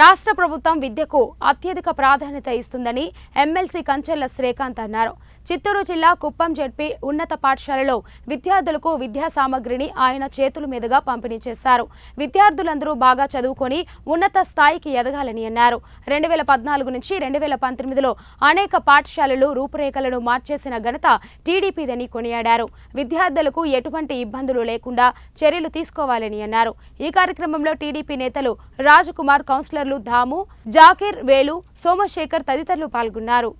రాష్ట్ర ప్రభుత్వం విద్యకు అత్యధిక ప్రాధాన్యత ఇస్తుందని ఎమ్మెల్సీ కంచెల్ల శ్రీకాంత్ అన్నారు. చిత్తూరు జిల్లా కుప్పం జెడ్పీ ఉన్నత పాఠశాలలో విద్యార్థులకు విద్యా సామగ్రిని ఆయన చేతుల మీదుగా పంపిణీ చేశారు. విద్యార్థులందరూ బాగా చదువుకొని ఉన్నత స్థాయికి ఎదగాలని అన్నారు. 2014 నుంచి 2019లో అనేక పాఠశాలలు రూపురేఖలను మార్చేసిన ఘనత టీడీపీదని కొనియాడారు. విద్యార్థులకు ఎటువంటి ఇబ్బందులు లేకుండా చర్యలు తీసుకోవాలని అన్నారు. ఈ కార్యక్రమంలో టీడీపీ నేతలు రాజకుమార్, కౌన్సిలర్లు ధాము, జాకీర్, వేలు, సోమశేఖర్ తదితరులు పాల్గొన్నారు.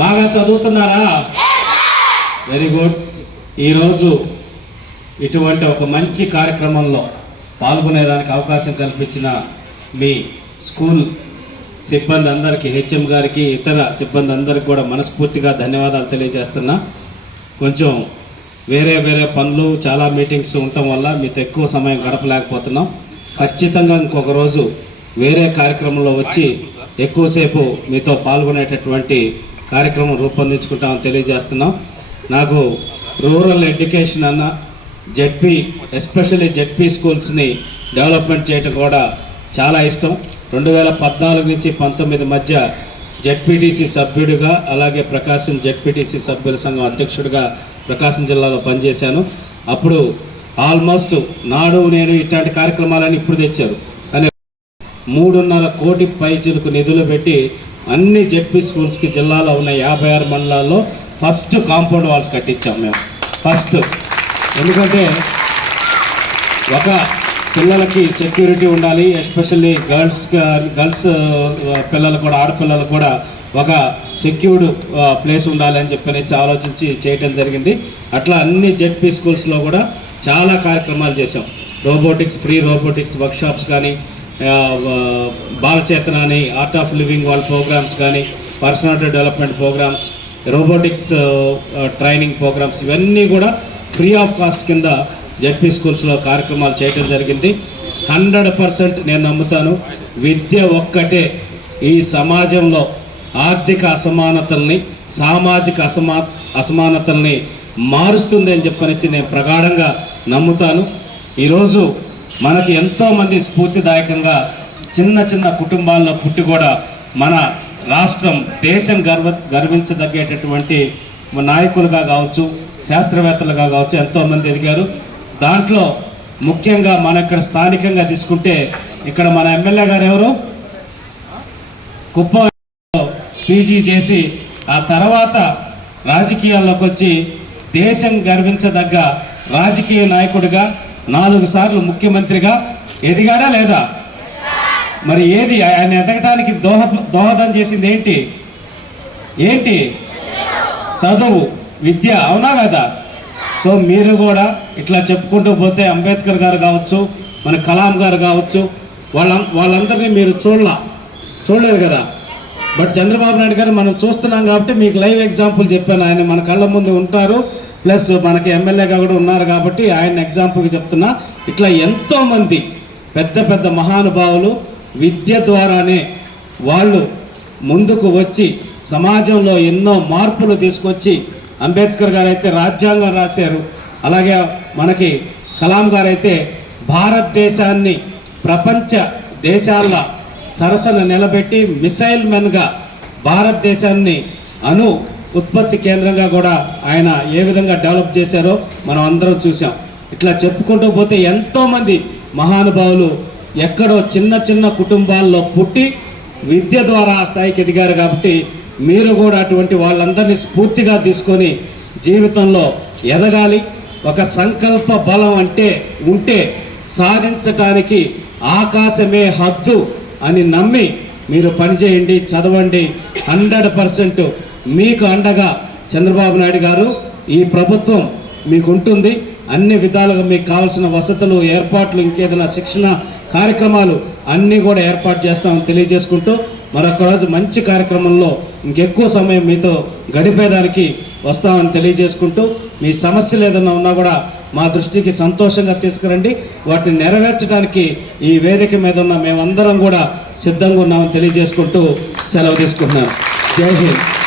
బాగా చదువుతున్నారా? Very good. ఈరోజు ఇటువంటి ఒక మంచి కార్యక్రమంలో పాల్గొనేదానికి అవకాశం కల్పించిన మీ స్కూల్ సిబ్బంది అందరికీ, హెచ్ఎం గారికి, ఇతర సిబ్బంది అందరికీ కూడా మనస్ఫూర్తిగా ధన్యవాదాలు తెలియజేస్తున్నా. కొంచెం వేరే పనులు, చాలా మీటింగ్స్ ఉండటం వల్ల మీతో ఎక్కువ సమయం గడపలేకపోతున్నాం. ఖచ్చితంగా ఇంకొక రోజు వేరే కార్యక్రమంలో వచ్చి ఎక్కువసేపు మీతో పాల్గొనేటటువంటి కార్యక్రమం రూపొందించుకుంటామని తెలియజేస్తున్నాం. నాకు రూరల్ ఎడ్యుకేషన్ అన్న జెడ్పీ, ఎస్పెషల్లీ జెడ్పీ స్కూల్స్ని డెవలప్మెంట్ చేయటం కూడా చాలా ఇష్టం. 2014 నుంచి 19 మధ్య జెడ్పీటీసీ సభ్యుడిగా, అలాగే ప్రకాశం జెడ్పీటీసీ సభ్యుల సంఘం అధ్యక్షుడిగా ప్రకాశం జిల్లాలో పనిచేశాను. అప్పుడు ఆల్మోస్ట్ నాడు నేను ఇట్లాంటి కార్యక్రమాలని ఇప్పుడు తెచ్చారు, కానీ 3.5 కోటి పైచిలకు నిధులు పెట్టి అన్ని జెడ్పీ స్కూల్స్కి జిల్లాలో ఉన్న 56 మండలాల్లో ఫస్ట్ కాంపౌండ్ వాల్స్ కట్టించాం మేము. ఫస్ట్ ఎందుకంటే ఒక పిల్లలకి సెక్యూరిటీ ఉండాలి, ఎస్పెషల్లీ గర్ల్స్ పిల్లలు కూడా, ఆడపిల్లలు కూడా ఒక సెక్యూర్డ్ ప్లేస్ ఉండాలి అని చెప్పనేసి ఆలోచించి చేయటం జరిగింది. అట్లా అన్ని జెడ్పీ స్కూల్స్లో కూడా చాలా కార్యక్రమాలు చేసాం. రోబోటిక్స్, ఫ్రీ రోబోటిక్స్ వర్క్షాప్స్ కానీ, బాలచేతన అని ఆర్ట్ ఆఫ్ లివింగ్ వాళ్ళ ప్రోగ్రామ్స్ కానీ, personality development programmes, robotics training programmes, ఇవన్నీ కూడా ఫ్రీ ఆఫ్ కాస్ట్ కింద జెడ్పీ స్కూల్స్లో కార్యక్రమాలు చేయడం జరిగింది. 100% నేను నమ్ముతాను, విద్య ఒక్కటే ఈ సమాజంలో ఆర్థిక అసమానతల్ని, సామాజిక అసమానతల్ని మారుస్తుంది అని చెప్పనేసి నేను ప్రగాఢంగా నమ్ముతాను. ఈరోజు మనకి ఎంతోమంది స్ఫూర్తిదాయకంగా చిన్న కుటుంబాల్లో పుట్టి కూడా మన రాష్ట్రం, దేశం గర్వించదగ్గేటటువంటి నాయకులుగా కావచ్చు, శాస్త్రవేత్తలుగా కావచ్చు ఎంతోమంది ఎదిగారు. దాంట్లో ముఖ్యంగా మన ఇక్కడ స్థానికంగా తీసుకుంటే, ఇక్కడ మన ఎమ్మెల్యే గారు ఎవరు, కుప్పంలో పీజీ చేసి ఆ తర్వాత రాజకీయాల్లోకి వచ్చి దేశం గర్వించదగ్గ రాజకీయ నాయకుడిగా 4 సార్లు ముఖ్యమంత్రిగా ఎదిగాడా లేదా? మరి ఏది ఆయన ఎదగటానికి దోహదం చేసింది ఏంటి? చదువు, విద్య, అవునా కదా? సో మీరు కూడా ఇట్లా చెప్పుకుంటూ పోతే అంబేద్కర్ గారు కావచ్చు, మన కలాం గారు కావచ్చు, వాళ్ళందరినీ మీరు చూడలేదు కదా. బట్ చంద్రబాబు నాయుడు గారు మనం చూస్తున్నాం కాబట్టి మీకు లైవ్ ఎగ్జాంపుల్ చెప్పాను. ఆయన మన కళ్ళ ముందు ఉంటారు, ప్లస్ మనకి ఎమ్మెల్యేగా కూడా ఉన్నారు కాబట్టి ఆయన ఎగ్జాంపుల్కి చెప్తున్నా. ఇట్లా ఎంతోమంది పెద్ద మహానుభావులు విద్య ద్వారానే వాళ్ళు ముందుకు వచ్చి సమాజంలో ఎన్నో మార్పులు తీసుకొచ్చి, అంబేద్కర్ గారు అయితే రాజ్యాంగం రాశారు, అలాగే మనకి కలాం గారు అయితే భారతదేశాన్ని ప్రపంచ దేశాల సరసన నిలబెట్టి మిసైల్ మెన్గా భారతదేశాన్ని అణు ఉత్పత్తి కేంద్రంగా కూడా ఆయన ఏ విధంగా డెవలప్ చేశారో మనం అందరం చూసాం. ఇట్లా చెప్పుకుంటూ పోతే ఎంతోమంది మహానుభావులు ఎక్కడో చిన్న చిన్న కుటుంబాల్లో పుట్టి విద్య ద్వారా ఆ స్థాయికి ఎదిగారు. కాబట్టి మీరు కూడా అటువంటి వాళ్ళందరినీ స్ఫూర్తిగా తీసుకొని జీవితంలో ఎదగాలి. ఒక సంకల్ప బలం ఉంటే సాధించటానికి ఆకాశమే హద్దు అని నమ్మి మీరు పనిచేయండి, చదవండి. 100% మీకు అండగా చంద్రబాబు నాయుడు గారు, ఈ ప్రభుత్వం మీకు ఉంటుంది. అన్ని విధాలుగా మీకు కావాల్సిన వసతులు, ఏర్పాట్లు, ఇంకేదైనా శిక్షణ కార్యక్రమాలు అన్నీ కూడా ఏర్పాటు చేస్తామని తెలియజేసుకుంటూ, మరొక రోజు మంచి కార్యక్రమంలో ఇంకెక్కువ సమయం మీతో గడిపేదానికి వస్తామని తెలియజేసుకుంటూ, మీ సమస్యలు ఏదైనా ఉన్నా కూడా మా దృష్టికి సంతోషంగా తీసుకురండి. వాటిని నెరవేర్చడానికి ఈ వేదిక మీద ఉన్న మేమందరం కూడా సిద్ధంగా ఉన్నామని తెలియజేసుకుంటూ సెలవు తీసుకుంటున్నాను. జై హింద్.